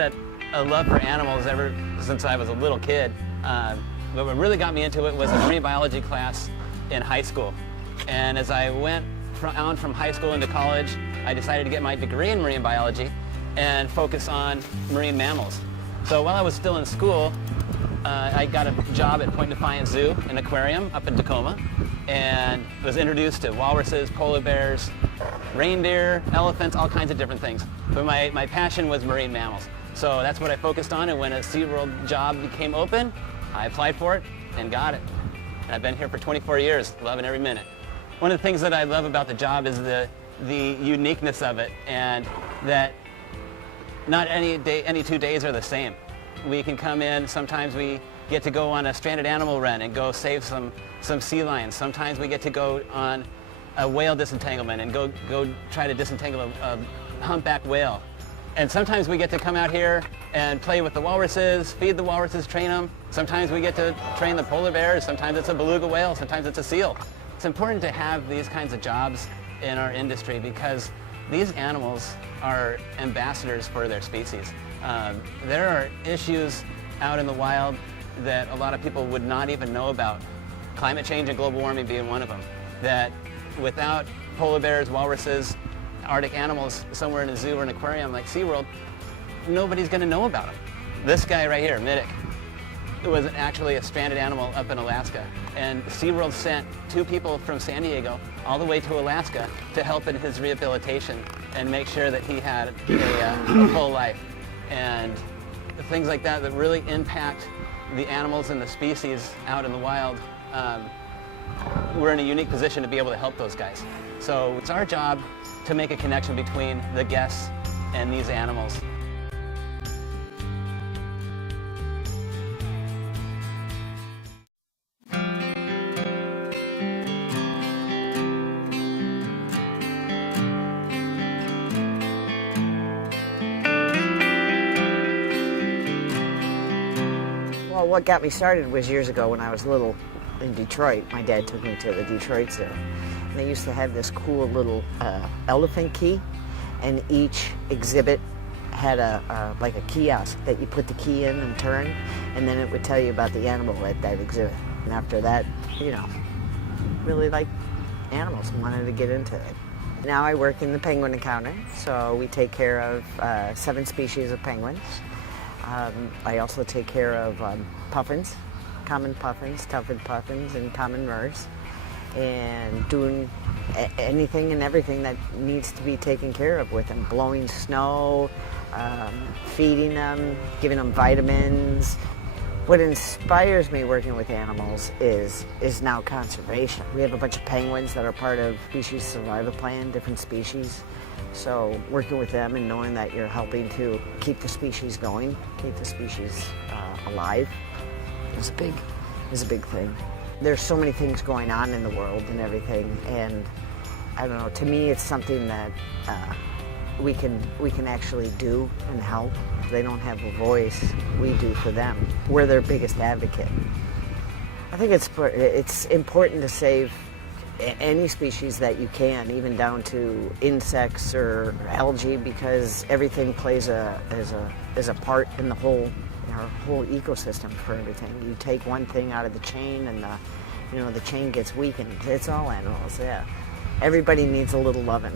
a love for animals ever since I was a little kid. But what really got me into it was a marine biology class in high school. And as I went on from high school into college, I decided to get my degree in marine biology and focus on marine mammals. So while I was still in school, I got a job at Point Defiance Zoo, an aquarium up in Tacoma, and was introduced to walruses, polar bears, reindeer, elephants, all kinds of different things. But my passion was marine mammals. So that's what I focused on, and when a SeaWorld job became open, I applied for it and got it. And I've been here for 24 years, loving every minute. One of the things that I love about the job is the uniqueness of it, and that not any 2 days are the same. We can come in, sometimes we get to go on a stranded animal run and go save some sea lions. Sometimes we get to go on a whale disentanglement and go try to disentangle a humpback whale. And sometimes we get to come out here and play with the walruses, feed the walruses, train them. Sometimes we get to train the polar bears, sometimes it's a beluga whale, sometimes it's a seal. It's important to have these kinds of jobs in our industry because these animals are ambassadors for their species. There are issues out in the wild that a lot of people would not even know about. Climate change and global warming being one of them. That without polar bears, walruses, Arctic animals somewhere in a zoo or an aquarium like SeaWorld, nobody's going to know about them. This guy right here, Middick, was actually a stranded animal up in Alaska. And SeaWorld sent 2 people from San Diego all the way to Alaska to help in his rehabilitation and make sure that he had a full life. And things like that that really impact the animals and the species out in the wild, we're in a unique position to be able to help those guys. So it's our job to make a connection between the guests and these animals. Well, what got me started was years ago when I was little in Detroit. My dad took me to the Detroit Zoo. And they used to have this cool little elephant key, and each exhibit had like a kiosk that you put the key in and turn, and then it would tell you about the animal at that exhibit. And after that, you know, really liked animals, wanted to get into it. Now I work in the penguin encounter, so we take care of 7 species of penguins. I also take care of puffins, common puffins, tufted puffins, and common murres, and doing anything and everything that needs to be taken care of with them. Blowing snow, feeding them, giving them vitamins. What inspires me working with animals is now conservation. We have a bunch of penguins that are part of species survival plan, different species. So working with them and knowing that you're helping to keep the species going, keep the species alive, is a big thing. There's so many things going on in the world and everything, and I don't know, to me it's something that we can actually do and help. If they don't have a voice, we do for them. We're their biggest advocate. I think it's important to save any species that you can, even down to insects or algae, because everything plays as a part in the whole ecosystem for everything. You take one thing out of the chain and the chain gets weakened. It's all animals, yeah. Everybody needs a little loving.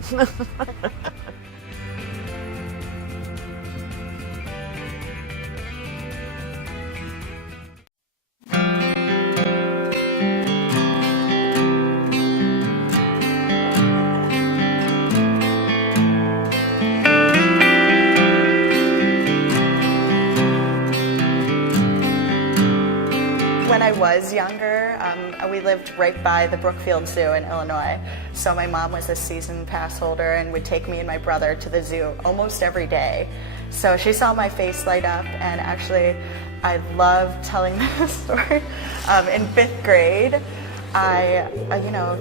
When I was younger, we lived right by the Brookfield Zoo in Illinois. So my mom was a season pass holder and would take me and my brother to the zoo almost every day. So she saw my face light up, and actually I love telling this story. In 5th grade,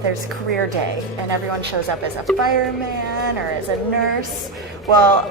there's career day and everyone shows up as a fireman or as a nurse. Well,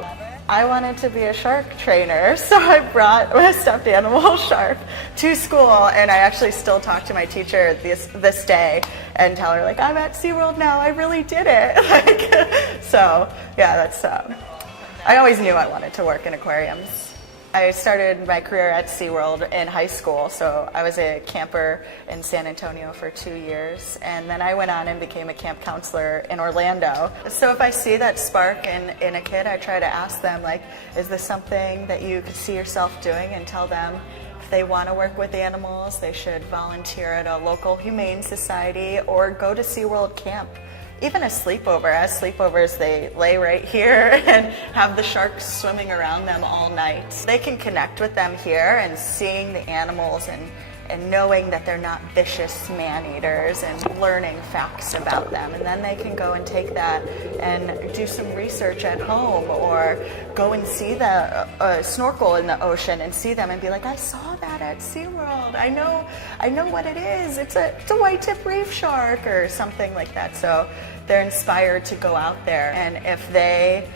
I wanted to be a shark trainer, so I brought my stuffed animal shark to school, and I actually still talk to my teacher this day and tell her, like, I'm at SeaWorld now, I really did it. So, yeah, that's, I always knew I wanted to work in aquariums. I started my career at SeaWorld in high school, so I was a camper in San Antonio for 2 years, and then I went on and became a camp counselor in Orlando. So if I see that spark in a kid, I try to ask them, like, is this something that you could see yourself doing, and tell them if they want to work with animals, they should volunteer at a local humane society or go to SeaWorld camp. Even a sleepover. As sleepovers, they lay right here and have the sharks swimming around them all night. They can connect with them here, and seeing the animals and knowing that they're not vicious man-eaters, and learning facts about them. And then they can go and take that and do some research at home, or go and see the snorkel in the ocean and see them and be like, I saw that at SeaWorld. I know what it is. It's a white-tip reef shark or something like that. So they're inspired to go out there, and if they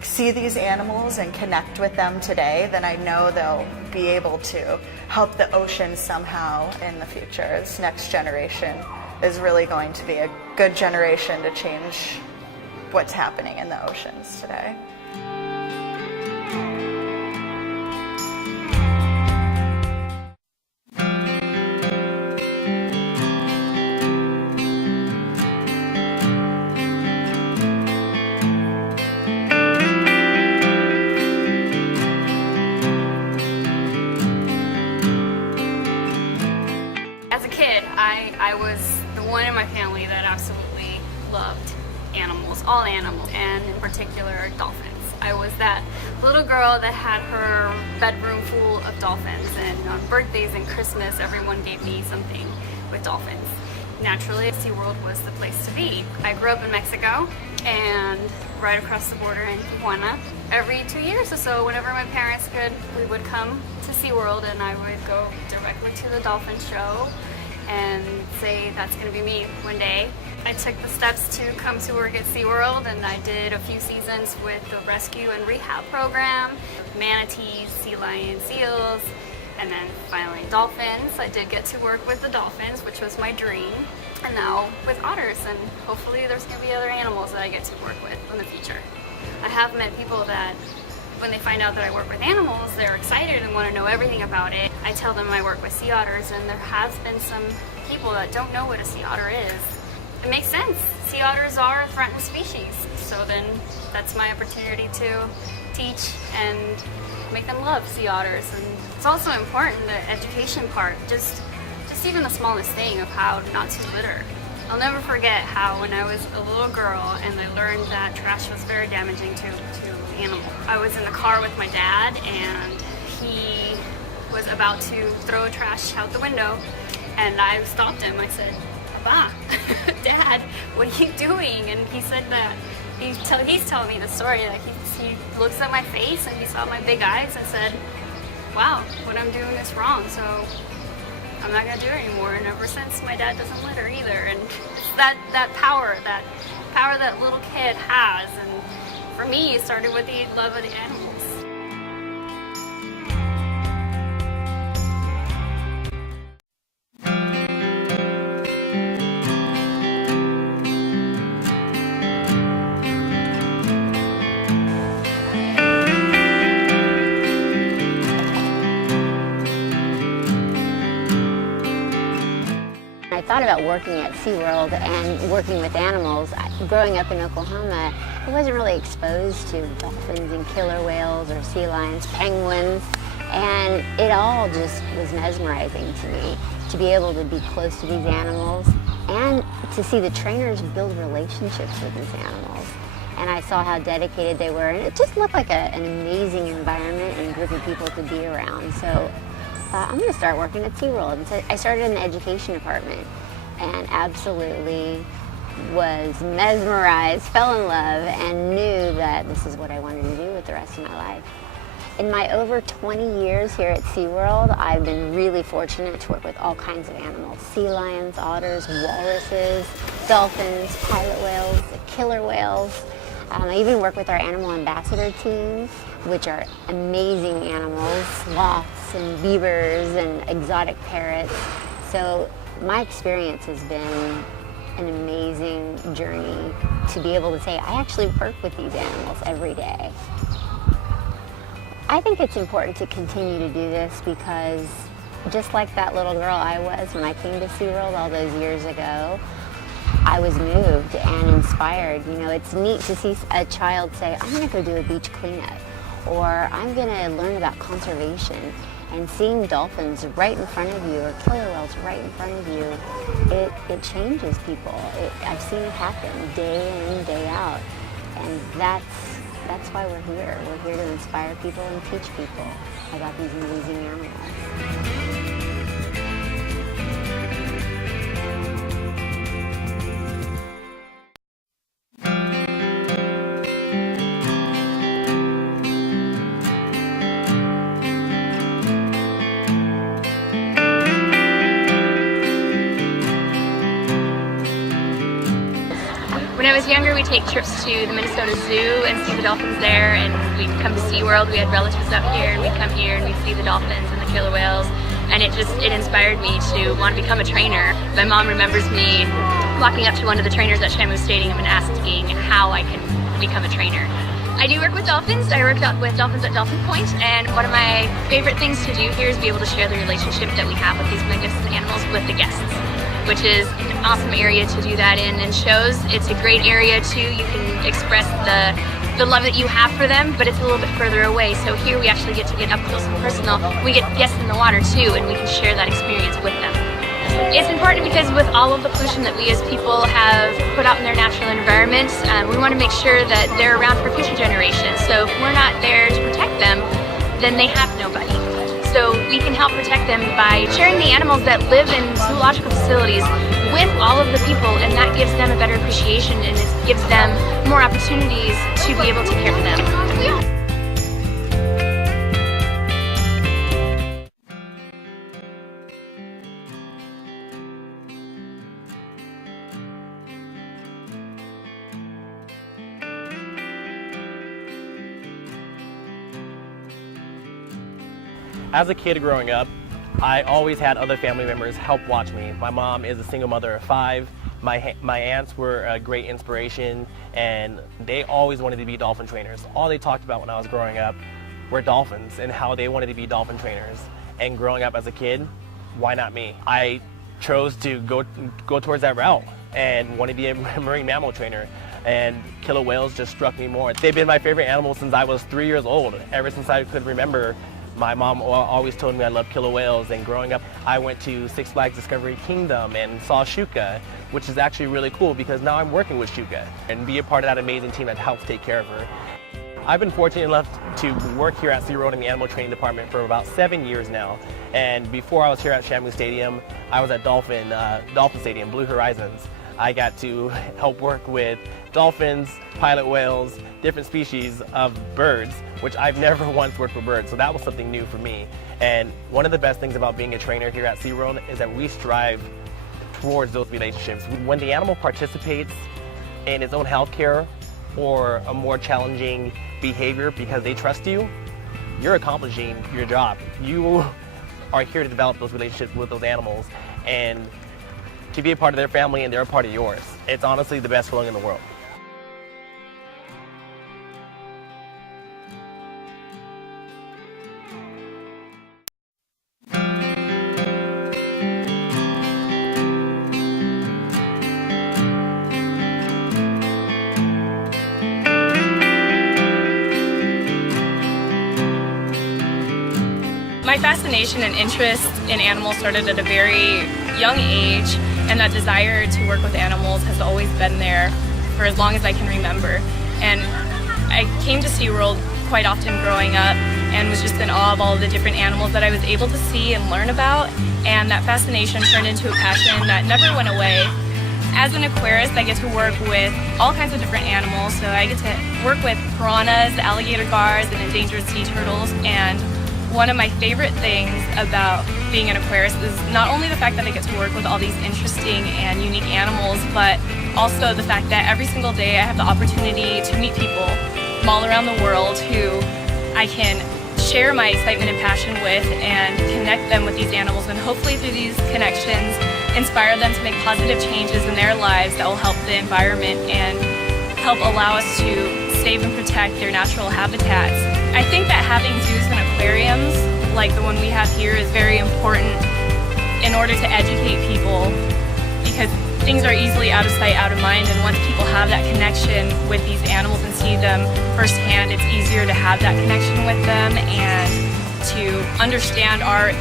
see these animals and connect with them today, then I know they'll be able to help the ocean somehow in the future. This next generation is really going to be a good generation to change what's happening in the oceans today. I was the one in my family that absolutely loved animals, all animals, and in particular dolphins. I was that little girl that had her bedroom full of dolphins, and on birthdays and Christmas everyone gave me something with dolphins. Naturally, SeaWorld was the place to be. I grew up in Mexico and right across the border in Tijuana. Every 2 years or so, whenever my parents could, we would come to SeaWorld, and I would go directly to the dolphin show and say that's going to be me one day. I took the steps to come to work at SeaWorld, and I did a few seasons with the rescue and rehab program, manatees, sea lions, seals, and then finally dolphins. I did get to work with the dolphins, which was my dream, and now with otters, and hopefully there's going to be other animals that I get to work with in the future. I have met people that when they find out that I work with animals, they're excited and want to know everything about it. I tell them I work with sea otters, and there has been some people that don't know what a sea otter is. It makes sense. Sea otters are a threatened species, so then that's my opportunity to teach and make them love sea otters. And it's also important, the education part, just even the smallest thing of how not to litter. I'll never forget how when I was a little girl and I learned that trash was very damaging to animals. I was in the car with my dad, and he was about to throw trash out the window, and I stopped him. I said, Papa, Dad, what are you doing? And he said that he's telling me the story. Like he looks at my face and he saw my big eyes and said, wow, what I'm doing is wrong, so I'm not gonna do it anymore. And ever since, my dad doesn't litter either. And it's that power that little kid has. And for me, it started with the love of the animals. I thought about working at SeaWorld and working with animals. Growing up in Oklahoma, I wasn't really exposed to dolphins and killer whales or sea lions, penguins, and it all just was mesmerizing to me to be able to be close to these animals and to see the trainers build relationships with these animals. And I saw how dedicated they were, and it just looked like an amazing environment and group of people to be around. So I'm going to start working at SeaWorld. And so I started in the education department and absolutely was mesmerized, fell in love, and knew that this is what I wanted to do with the rest of my life. In my over 20 years here at SeaWorld, I've been really fortunate to work with all kinds of animals. Sea lions, otters, walruses, dolphins, pilot whales, killer whales. I even work with our animal ambassador teams, which are amazing animals, sloths and beavers and exotic parrots. So my experience has been an amazing journey to be able to say, I actually work with these animals every day. I think it's important to continue to do this because just like that little girl I was when I came to SeaWorld all those years ago, I was moved and inspired. You know, it's neat to see a child say, I'm going to go do a beach cleanup, or I'm going to learn about conservation. And seeing dolphins right in front of you or killer whales right in front of you, it changes people. I've seen it happen day in, day out. And that's why we're here. We're here to inspire people and teach people about these amazing animals. When I was younger, we'd take trips to the Minnesota Zoo and see the dolphins there, and we'd come to SeaWorld. We had relatives up here, and we'd come here and we'd see the dolphins and the killer whales, and it inspired me to want to become a trainer. My mom remembers me walking up to one of the trainers at Shamu Stadium and asking how I can become a trainer. I do work with dolphins. I work with dolphins at Dolphin Point, and one of my favorite things to do here is be able to share the relationship that we have with these magnificent animals with the guests, which is an awesome area to do that in, and shows. It's a great area too. You can express the love that you have for them, but it's a little bit further away. So here we actually get to get up close and personal. We get guests in the water too, and we can share that experience with them. It's important because with all of the pollution that we as people have put out in their natural environment, we want to make sure that they're around for future generations. So if we're not there to protect them, then they have nobody. So we can help protect them by sharing the animals that live in zoological facilities with all of the people, and that gives them a better appreciation, and it gives them more opportunities to be able to care for them. As a kid growing up, I always had other family members help watch me. My mom is a single mother of 5. My aunts were a great inspiration, and they always wanted to be dolphin trainers. All they talked about when I was growing up were dolphins and how they wanted to be dolphin trainers. And growing up as a kid, why not me? I chose to go towards that route and want to be a marine mammal trainer. And killer whales just struck me more. They've been my favorite animal since I was 3 years old. Ever since I could remember, my mom always told me I love killer whales, and growing up I went to Six Flags Discovery Kingdom and saw Shuka, which is actually really cool because now I'm working with Shuka and be a part of that amazing team that helps take care of her. I've been fortunate enough to work here at SeaWorld in the animal training department for about 7 years now, and before I was here at Shamu Stadium, I was at Dolphin Stadium, Blue Horizons. I got to help work with dolphins, pilot whales, different species of birds, which I've never once worked with birds, so that was something new for me. And one of the best things about being a trainer here at SeaWorld is that we strive towards those relationships. When the animal participates in its own health care or a more challenging behavior because they trust you, you're accomplishing your job. You are here to develop those relationships with those animals and to be a part of their family and they're a part of yours. It's honestly the best feeling in the world. My fascination and interest in animals started at a very young age, and that desire to work with animals has always been there for as long as I can remember. And I came to SeaWorld quite often growing up and was just in awe of all of the different animals that I was able to see and learn about, and that fascination turned into a passion that never went away. As an aquarist, I get to work with all kinds of different animals, so I get to work with piranhas, alligator gars, and endangered sea turtles, and one of my favorite things about being an aquarist is not only the fact that I get to work with all these interesting and unique animals, but also the fact that every single day I have the opportunity to meet people from all around the world who I can share my excitement and passion with and connect them with these animals, and hopefully through these connections inspire them to make positive changes in their lives that will help the environment and help allow us to save and protect their natural habitats I think that having zoos and aquariums like the one we have here is very important in order to educate people, because things are easily out of sight, out of mind, and once people have that connection with these animals and see them firsthand, it's easier to have that connection with them and to understand our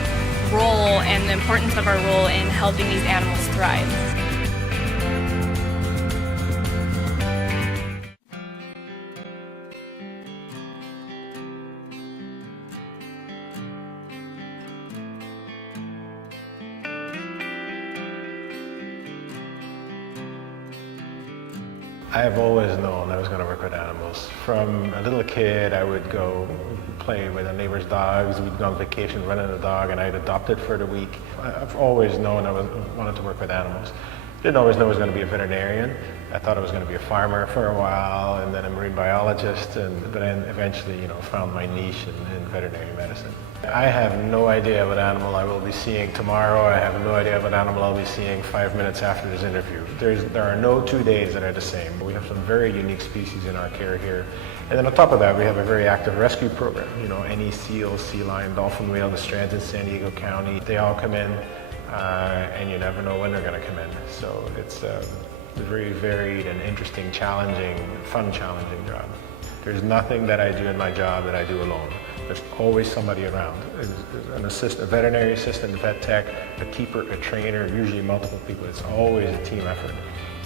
role and the importance of our role in helping these animals thrive. I've always known I was going to work with animals. From a little kid, I would go play with the neighbor's dogs. We'd go on vacation running a dog, and I'd adopt it for the week. I've always known I wanted to work with animals. Didn't always know I was going to be a veterinarian. I thought I was going to be a farmer for a while, and then a marine biologist, but then eventually, found my niche in veterinary medicine. I have no idea what animal I will be seeing tomorrow. I have no idea what animal I'll be seeing 5 minutes after this interview. There are no 2 days that are the same. We have some very unique species in our care here. And then on top of that, we have a very active rescue program. Any seal, sea lion, dolphin whale, the strands in San Diego County, they all come in, and you never know when they're going to come in. So it's a very varied and interesting, challenging, fun, challenging job. There's nothing that I do in my job that I do alone. There's always somebody around. An assistant, a veterinary assistant, a vet tech, a keeper, a trainer, usually multiple people. It's always a team effort.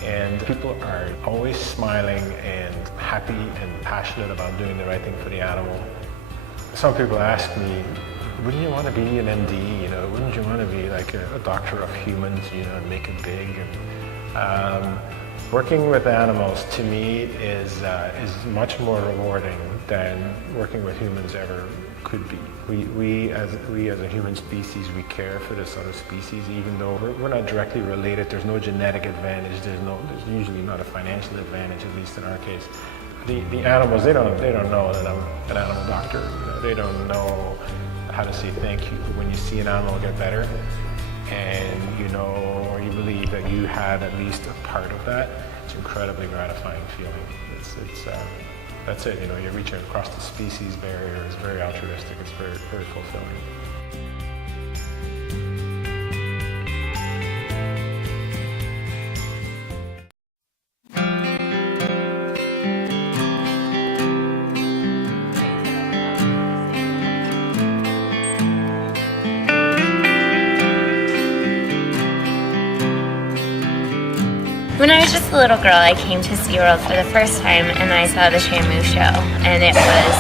And people are always smiling and happy and passionate about doing the right thing for the animal. Some people ask me, wouldn't you want to be an MD? Wouldn't you want to be like a doctor of humans, and make it big? And working with animals to me is much more rewarding than working with humans ever could be. We as a human species, we care for this other species, even though we're not directly related. There's no genetic advantage. There's usually not a financial advantage, at least in our case. The animals, they don't know that I'm an animal doctor. They don't know how to say thank you when you see an animal get better, and or you believe that you had at least a part of that. It's an incredibly gratifying feeling. That's it. You're reaching across the species barrier. It's very altruistic. It's very, very fulfilling. When I was just a little girl, I came to SeaWorld for the first time and I saw the Shamu show. And it was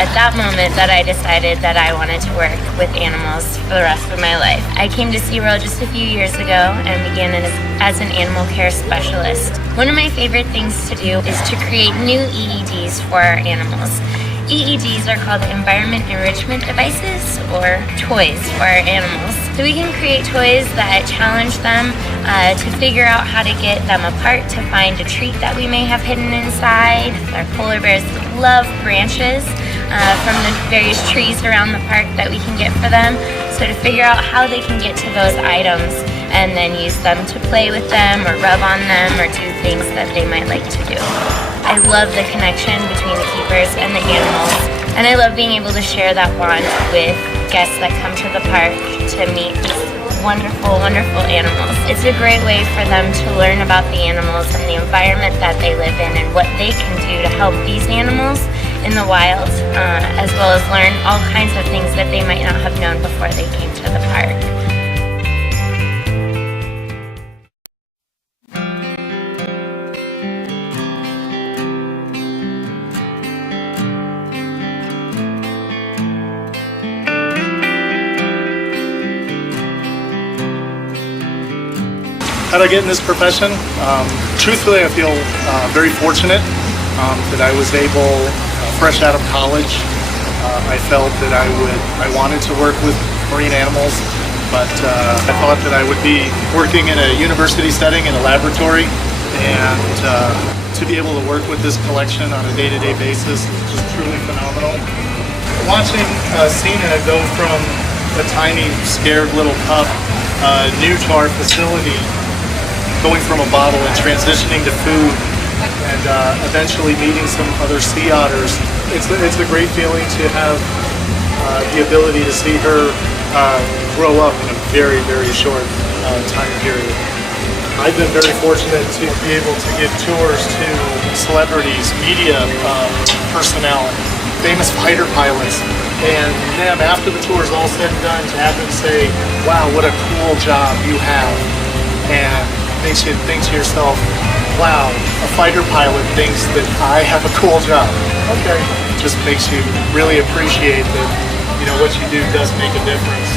at that moment that I decided that I wanted to work with animals for the rest of my life. I came to SeaWorld just a few years ago and began as an animal care specialist. One of my favorite things to do is to create new EEDs for our animals. EEDs are called environment enrichment devices, or toys for our animals. So we can create toys that challenge them to figure out how to get them apart, to find a treat that we may have hidden inside. Our polar bears love branches from the various trees around the park that we can get for them. So to figure out how they can get to those items and then use them to play with them or rub on them or do things that they might like to do. I love the connection between the keepers and the animals, and I love being able to share that bond with guests that come to the park to meet these wonderful, wonderful animals. It's a great way for them to learn about the animals and the environment that they live in and what they can do to help these animals in the wild, as well as learn all kinds of things that they might not have known before they came to the park. How did I get in this profession? Truthfully, I feel very fortunate that I was able, fresh out of college, I felt that I wanted to work with marine animals, but I thought that I would be working in a university setting in a laboratory, and to be able to work with this collection on a day-to-day basis is just truly phenomenal. Watching Cena go from a tiny, scared little pup new to our facility, going from a bottle and transitioning to food, and eventually meeting some other sea otters It's a great feeling to have the ability to see her grow up in a very, very short time period. I've been very fortunate to be able to give tours to celebrities, media personnel, famous fighter pilots, and them, after the tour is all said and done, to have them say, wow, what a cool job you have. And makes you think to yourself, wow, a fighter pilot thinks that I have a cool job. Okay. Just makes you really appreciate that, you know, what you do does make a difference.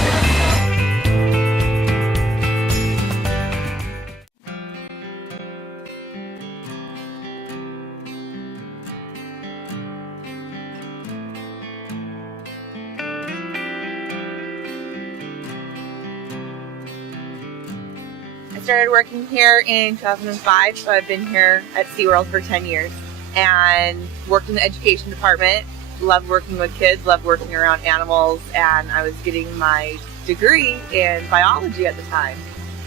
I started working here in 2005, so I've been here at SeaWorld for 10 years and worked in the education department. Loved working with kids, loved working around animals, and I was getting my degree in biology at the time.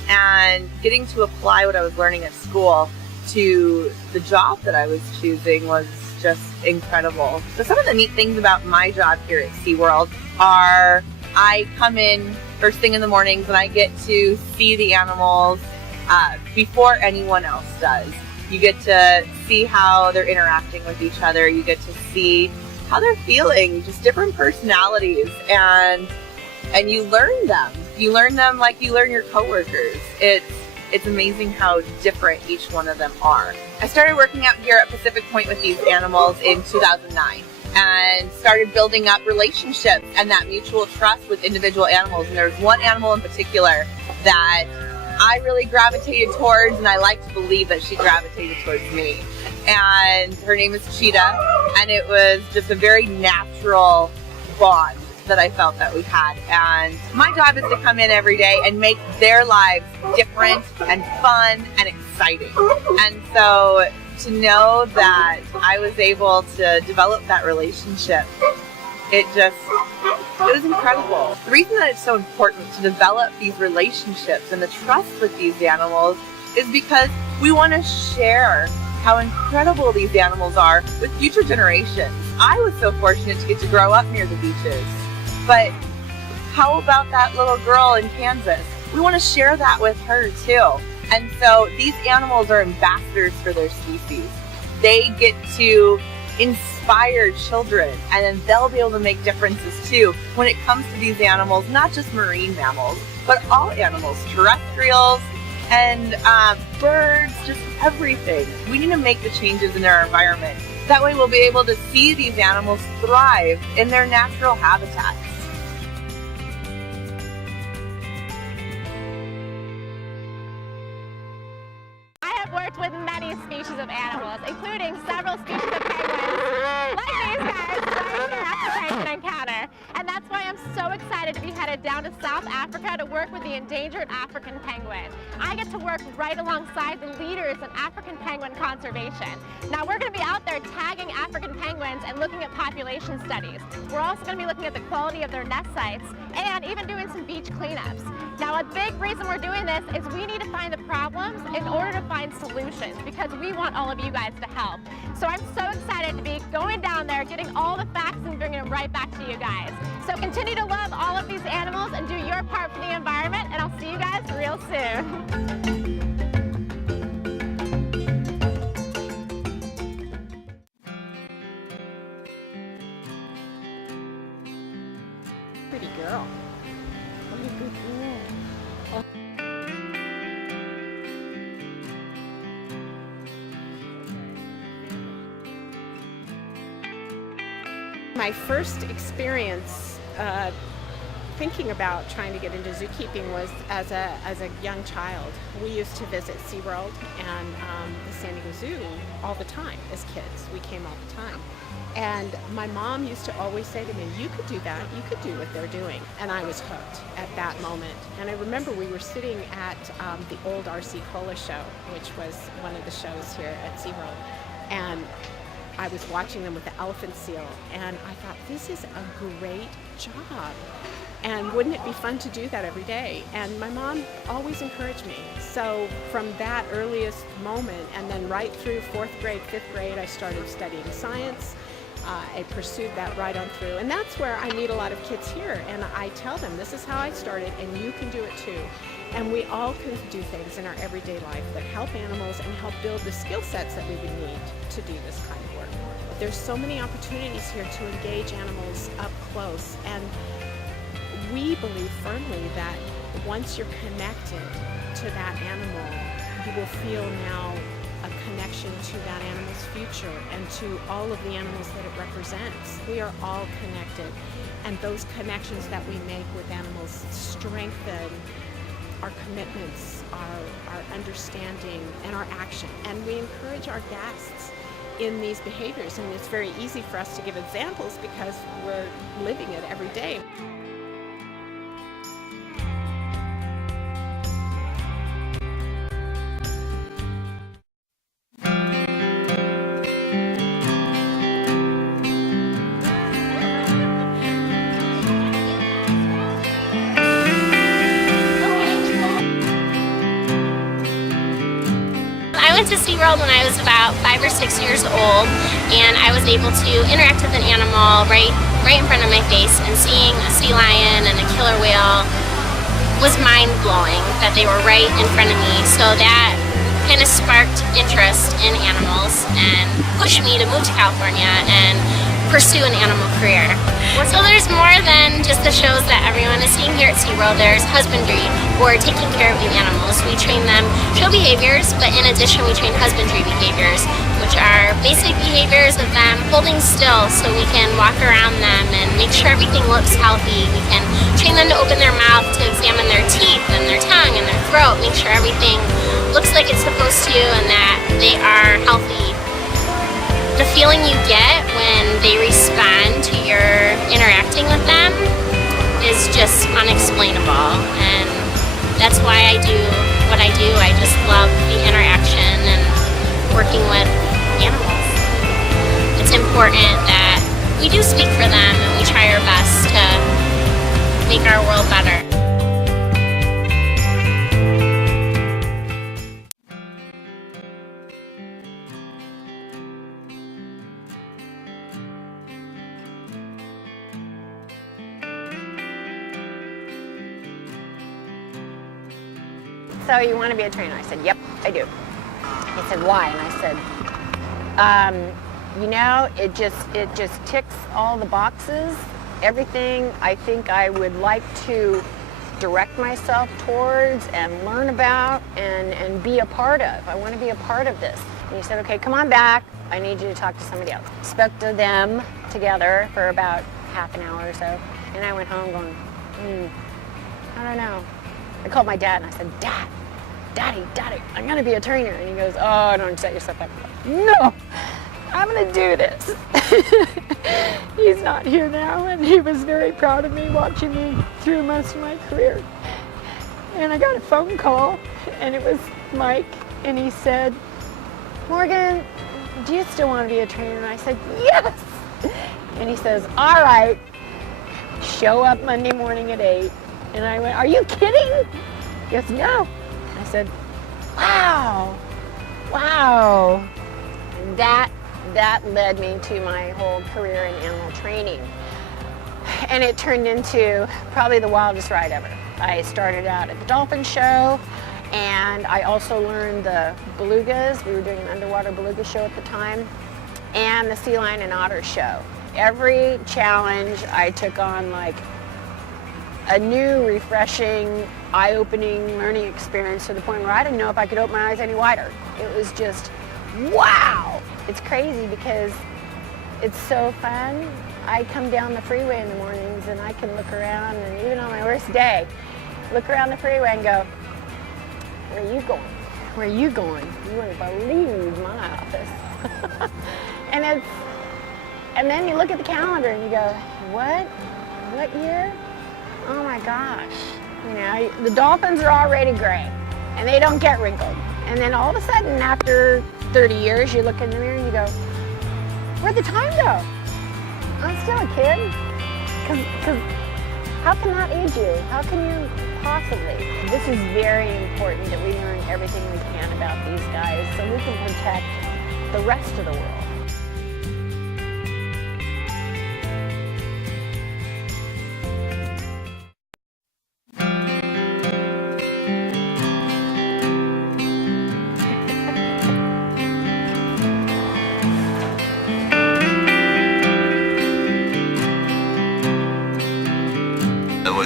And getting to apply what I was learning at school to the job that I was choosing was just incredible. So some of the neat things about my job here at SeaWorld are I come in first thing in the mornings and I get to see the animals before anyone else does. You get to see how they're interacting with each other. You get to see how they're feeling, just different personalities, and you learn them. You learn them like you learn your coworkers. It's amazing how different each one of them are. I started working out here at Pacific Point with these animals in 2009. And started building up relationships and that mutual trust with individual animals. And there's one animal in particular that I really gravitated towards, and I like to believe that she gravitated towards me. And her name is Cheetah, and it was just a very natural bond that I felt that we had. And my job is to come in every day and make their lives different and fun and exciting. And so to know that I was able to develop that relationship, it was incredible. The reason that it's so important to develop these relationships and the trust with these animals is because we want to share how incredible these animals are with future generations. I was so fortunate to get to grow up near the beaches, but how about that little girl in Kansas? We want to share that with her too. And so these animals are ambassadors for their species. They get to inspire children, and then they'll be able to make differences too when it comes to these animals, not just marine mammals, but all animals, terrestrials and birds, just everything. We need to make the changes in our environment. That way we'll be able to see these animals thrive in their natural habitats. Worked with many species of animals, including several species of penguins, like these guys right here at the Penguin Encounter. And that's why I'm so excited to be headed down to South Africa to work with the endangered African penguin. I get to work right alongside the leaders in African penguin conservation. Now we're going to be out there tagging African penguins and looking at population studies. We're also going to be looking at the quality of their nest sites and even doing some beach cleanups. Now a big reason we're doing this is we need to find the problems in order to find solutions, because we want all of you guys to help. So I'm so excited to be going down there, getting all the facts and bringing them right back to you guys. So continue to love all of these animals and do your part for the environment, and I'll see you guys real soon. Pretty girl. What a good girl. Oh. My first experience thinking about trying to get into zookeeping was as a young child. We used to visit SeaWorld and the San Diego Zoo all the time as kids. We came all the time. And my mom used to always say to me, you could do that, you could do what they're doing. And I was hooked at that moment. And I remember we were sitting at the old R.C. Cola show, which was one of the shows here at SeaWorld. And I was watching them with the elephant seal, and I thought, this is a great job. And wouldn't it be fun to do that every day? And my mom always encouraged me. So from that earliest moment, and then right through 4th grade, 5th grade, I started studying science. I pursued that right on through. And that's where I meet a lot of kids here, and I tell them, this is how I started, and you can do it too. And we all can do things in our everyday life that help animals and help build the skill sets that we would need to do this kind of work. But there's so many opportunities here to engage animals up close, and we believe firmly that once you're connected to that animal, you will feel now a connection to that animal's future and to all of the animals that it represents. We are all connected, and those connections that we make with animals strengthen our commitments, our understanding, and our action. And we encourage our guests in these behaviors, and it's very easy for us to give examples because we're living it every day. I went to SeaWorld when I was about 5 or 6 years old, and I was able to interact with an animal right in front of my face, and seeing a sea lion and a killer whale was mind-blowing that they were right in front of me. So that kind of sparked interest in animals and pushed me to move to California and pursue an animal career. So there's more than just the shows that everyone is seeing here at SeaWorld. There's husbandry, or taking care of the animals. We train them show behaviors, but in addition we train husbandry behaviors, which are basic behaviors of them holding still so we can walk around them and make sure everything looks healthy. We can train them to open their mouth to examine their teeth and their tongue and their throat, make sure everything looks like it's supposed to and that they are healthy. The feeling you get when they respond to your interacting with them is just unexplainable, and that's why I do what I do. I just love the interaction and working with animals. It's important that we do speak for them and we try our best to make our world better. So you want to be a trainer? I said, yep, I do. He said, why? And I said, you know, it just ticks all the boxes. Everything I think I would like to direct myself towards and learn about and be a part of. I want to be a part of this. And he said, okay, come on back. I need you to talk to somebody else. Spoke to them together for about half an hour or so. And I went home going, I don't know. I called my dad and I said, Daddy, I'm going to be a trainer. And he goes, oh, don't set yourself up. No, I'm going to do this. He's not here now, and he was very proud of me watching me through most of my career. And I got a phone call, and it was Mike, and he said, Morgan, do you still want to be a trainer? And I said, yes. And he says, all right, show up Monday morning at 8. And I went, are you kidding? He goes, no. I said, wow. And that led me to my whole career in animal training. And it turned into probably the wildest ride ever. I started out at the dolphin show, and I also learned the belugas. We were doing an underwater beluga show at the time, and the sea lion and otter show. Every challenge I took on like a new, refreshing, eye-opening learning experience to the point where I didn't know if I could open my eyes any wider. It was just, wow! It's crazy because it's so fun. I come down the freeway in the mornings and I can look around, and even on my worst day, look around the freeway and go, where are you going? Where are you going? You wouldn't believe my office. and then you look at the calendar and you go, what year? Oh my gosh, you know, the dolphins are already gray and they don't get wrinkled. And then all of a sudden, after 30 years, you look in the mirror and you go, where'd the time go? I'm still a kid. Because how can that age you? How can you possibly? This is very important that we learn everything we can about these guys so we can protect the rest of the world.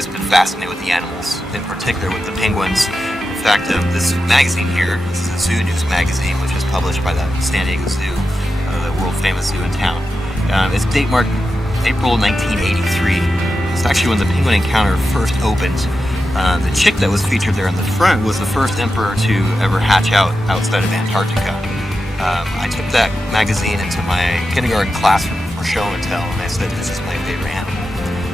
always been fascinated with the animals, in particular with the penguins. In fact, this magazine here, this is a Zoo News magazine, which is published by the San Diego Zoo, the world-famous zoo in town. It's date marked April 1983. It's actually when the Penguin Encounter first opened. The chick that was featured there in the front was the first emperor to ever hatch out outside of Antarctica. I took that magazine into my kindergarten classroom for show and tell, and I said, this is my favorite animal.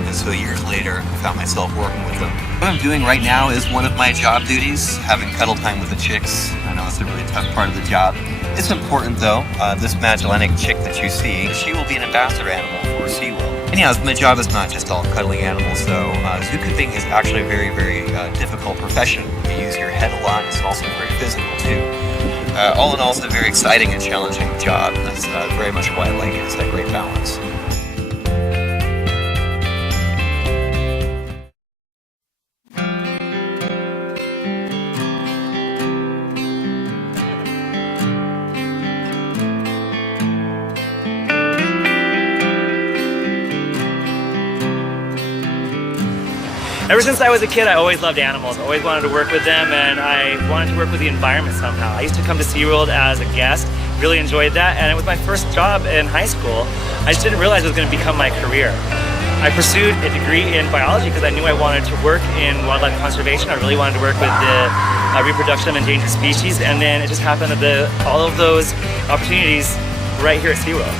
And so years later, I found myself working with them. What I'm doing right now is one of my job duties, having cuddle time with the chicks. I know it's a really tough part of the job. It's important though. This Magellanic chick that you see, she will be an ambassador animal for SeaWorld. Anyhow, my job is not just all cuddling animals, so zookeeping is actually a very, very difficult profession. You use your head a lot, it's also very physical too. All in all, it's a very exciting and challenging job. That's very much why I like it. It's that great balance. Ever since I was a kid, I always loved animals. I always wanted to work with them, and I wanted to work with the environment somehow. I used to come to SeaWorld as a guest, really enjoyed that, and it was my first job in high school. I just didn't realize it was going to become my career. I pursued a degree in biology because I knew I wanted to work in wildlife conservation. I really wanted to work with the reproduction of endangered species, and then it just happened that all of those opportunities were right here at SeaWorld.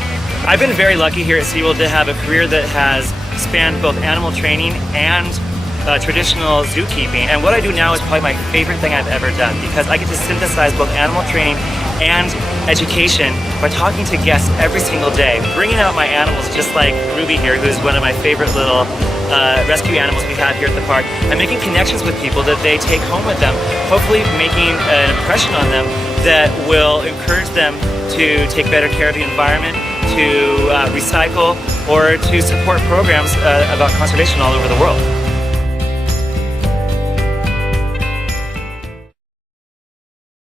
I've been very lucky here at SeaWorld to have a career that has spanned both animal training and traditional zookeeping, and what I do now is probably my favorite thing I've ever done because I get to synthesize both animal training and education by talking to guests every single day, bringing out my animals just like Ruby here, who's one of my favorite little rescue animals we have here at the park, and making connections with people that they take home with them, hopefully making an impression on them that will encourage them to take better care of the environment, to recycle, or to support programs about conservation all over the world.